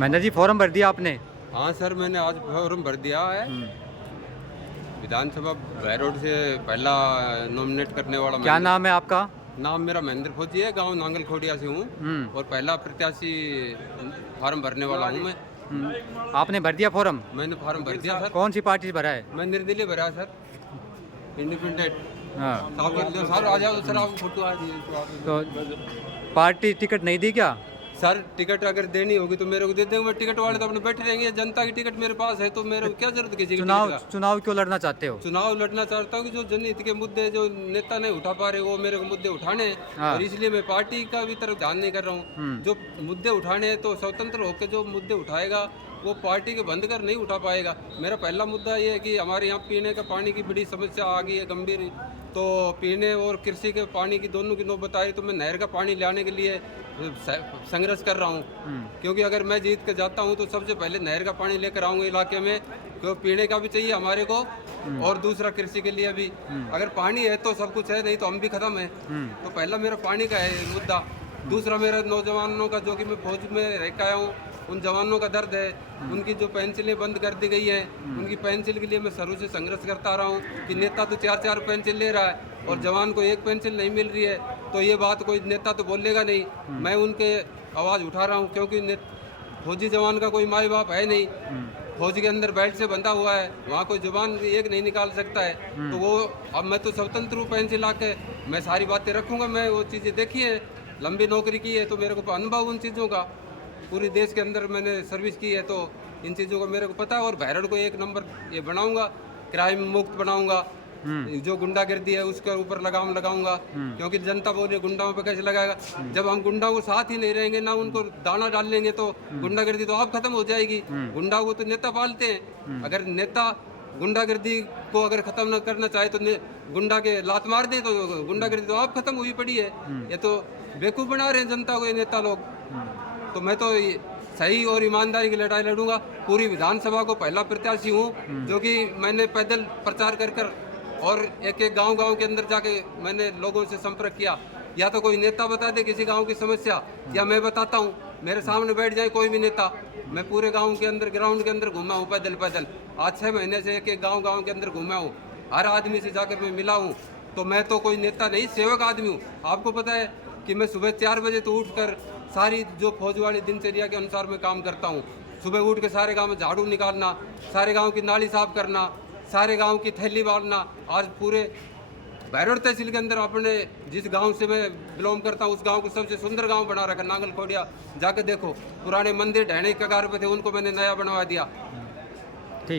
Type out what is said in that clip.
Mahendra ji, form भर दिया आपने? हाँ सर, मैंने आज फॉर्म भर दिया है। विधानसभा बहरोड से पहला नॉमिनेट करने वाला क्या नाम है आपका? नाम मेरा महेंद्र फौजी है, गांव नांगल खोडिया से हूँ और पहला प्रत्याशी फार्म भरने वाला हूँ मैं। आपने भर दिया फॉर्म? मैंने फार्म भर दिया सर। कौन सी पार्टी से भरा है? मैं निर्दलीय भरा सर, इंडिपेंडेंट। हाँ, सर आ जाओ सर, आप फोटो आ तो पार्टी टिकट नहीं दी क्या? सर टिकट अगर देनी होगी तो मेरे को दे देंगे। मैं टिकट वाले तो अपने बैठे रहेंगे, जनता की टिकट मेरे पास है तो मेरे को क्या जरूरत किसी की टिकट का। चुनाव क्यों लड़ना चाहते हो? चुनाव लड़ना चाहता हूँ कि जो जनहित के मुद्दे जो नेता नहीं उठा पा रहे वो मेरे को मुद्दे उठाने हैं। हाँ। और इसलिए मैं पार्टी का भी तरफ ध्यान नहीं कर रहा हूँ। जो मुद्दे उठाने हैं तो स्वतंत्र होकर जो मुद्दे उठाएगा वो पार्टी के बंद कर नहीं उठा पाएगा। मेरा पहला मुद्दा ये है कि हमारे यहाँ पीने का पानी की बड़ी समस्या आ गई है गंभीर। तो पीने और कृषि के पानी की दोनों की नौबत आई तो मैं नहर का पानी लाने के लिए संघर्ष कर रहा हूँ। क्योंकि अगर मैं जीत कर जाता हूँ तो सबसे पहले नहर का पानी लेकर आऊँगा इलाके में, क्योंकि पीने का भी चाहिए हमारे को और दूसरा कृषि के लिए भी। अगर पानी है तो सब कुछ है, नहीं तो हम भी खत्म है। तो पहला मेरा पानी का है मुद्दा। दूसरा मेरा नौजवानों का, जो कि मैं फौज में रह के आया हूँ, उन जवानों का दर्द है। उनकी जो पेंसिलें बंद कर दी गई हैं, उनकी पेंसिल के लिए मैं शुरू से संघर्ष करता रहा हूँ कि नेता तो 4-4 पेंसिल ले रहा है और जवान को एक पेंसिल नहीं मिल रही है। तो ये बात कोई नेता तो बोलेगा नहीं। मैं उनके आवाज़ उठा रहा हूँ क्योंकि फौजी जवान का कोई माई बाप है नहीं। फौज के अंदर बेल्ट से बंधा हुआ है, वहाँ कोई जुबान एक नहीं निकाल सकता है। तो वो अब मैं तो स्वतंत्र हूँ, पेंसिल आके मैं सारी बातें रखूँगा। मैं वो चीज़ें देखी है, लंबी नौकरी की है तो मेरे को अनुभव उन चीज़ों का, पूरी देश के अंदर मैंने सर्विस की है तो इन चीज़ों का मेरे को पता है। और बहरड़ को एक नंबर ये बनाऊंगा, क्राइम मुक्त बनाऊंगा। जो गुंडागर्दी है उसके ऊपर लगाम लगाऊंगा, क्योंकि जनता बोल रही गुंडाओं पे कैसे लगाएगा। जब हम गुंडाओं को साथ ही नहीं रहेंगे, ना उनको दाना डाल लेंगे, तो गुंडागर्दी तो आप खत्म हो जाएगी। गुंडाओं को तो नेता पालते हैं। अगर नेता गुंडागर्दी को अगर खत्म न करना चाहे तो गुंडा के लात मार दे तो गुंडागर्दी तो आप खत्म हुई पड़ी है। ये तो बेवकूफ़ बना रहे हैं जनता को ये नेता लोग। तो मैं तो सही और ईमानदारी की लड़ाई लड़ूंगा। पूरी विधानसभा को पहला प्रत्याशी हूँ, जो कि मैंने पैदल प्रचार कर और एक एक गांव के अंदर जाके मैंने लोगों से संपर्क किया। या तो कोई नेता बता दे किसी गांव की समस्या, या मैं बताता हूँ, मेरे सामने बैठ जाए कोई भी नेता। मैं पूरे गांव के अंदर, ग्राउंड के अंदर घूमा हूँ पैदल। आज 6 महीने से एक एक गाँव के अंदर घूमा हूँ, हर आदमी से जाकर मैं मिला हूँ। तो मैं तो कोई नेता नहीं, सेवक आदमी हूँ। आपको पता है कि मैं सुबह 4 बजे तो उठकर सारी जो फौज वाली दिनचर्या के अनुसार मैं काम करता हूँ। सुबह उठ के सारे गांव में झाड़ू निकालना, सारे गांव की नाली साफ करना, सारे गांव की थैली बांधना। आज पूरे बहरोड तहसील के अंदर अपने जिस गांव से मैं बिलोंग करता हूँ उस गांव को सबसे सुंदर गांव बना रखा, नांगल खोडिया। जाके देखो, पुराने मंदिर ढहने के कगार पे थे, उनको मैंने नया बनवा दिया।